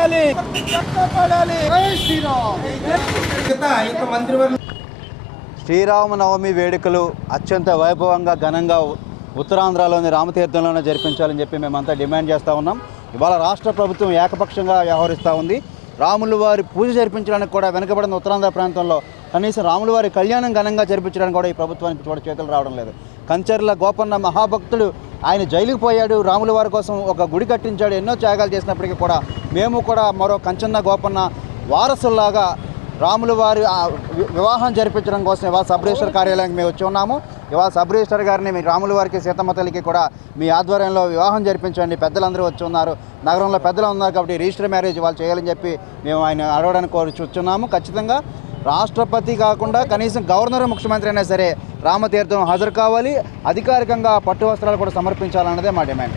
పడాలి శ్రీరామనవమి వేడుకలు అత్యంత వైభవంగా ఘనంగా ఉత్తరాంధ్రలోని రామతీర్థంలోనే జరిపించాలని చెప్పి మేమంతా డిమాండ్ చేస్తూ ఉన్నాం. ఇవాళ రాష్ట్ర ప్రభుత్వం ఏకపక్షంగా వ్యవహరిస్తూ ఉంది. రాములు వారి పూజ జరిపించడానికి కూడా వెనుకబడిన ఉత్తరాంధ్ర ప్రాంతంలో కనీసం రాములు వారి కళ్యాణం ఘనంగా జరిపించడానికి కూడా ఈ ప్రభుత్వానికి చోట చేతులు రావడం లేదు. కంచెర్ల గోపన్న మహాభక్తుడు ఆయన జైలుకు పోయాడు. రాముల వారి కోసం ఒక గుడి కట్టించాడు. ఎన్నో త్యాగాలు చేసినప్పటికీ కూడా మేము కూడా మరో కంచన్న గోపన్న వారసుల్లాగా రాముల వారి వివాహం జరిపించడం కోసం ఇవాళ సబ్ కార్యాలయానికి మేము వచ్చి ఉన్నాము. ఇవాళ సబ్రేశ్వర్ గారిని మీ రాముల వారికి సీతమ్మ తల్లికి కూడా మీ ఆధ్వర్యంలో వివాహం జరిపించండి. పెద్దలందరూ వచ్చి ఉన్నారు. నగరంలో పెద్దలు ఉన్నారు కాబట్టి రిజిస్టర్ మ్యారేజ్ వాళ్ళు చేయాలని చెప్పి మేము ఆయన అడగడానికి కోరి చూస్తున్నాము ఖచ్చితంగా రాష్ట్రపతి కాకుండా కనీసం గవర్నర్ ముఖ్యమంత్రి అయినా సరే రామతీర్థం హాజరు కావాలి. అధికారికంగా పట్టు వస్త్రాలు కూడా సమర్పించాలన్నదే మా డిమాండ్.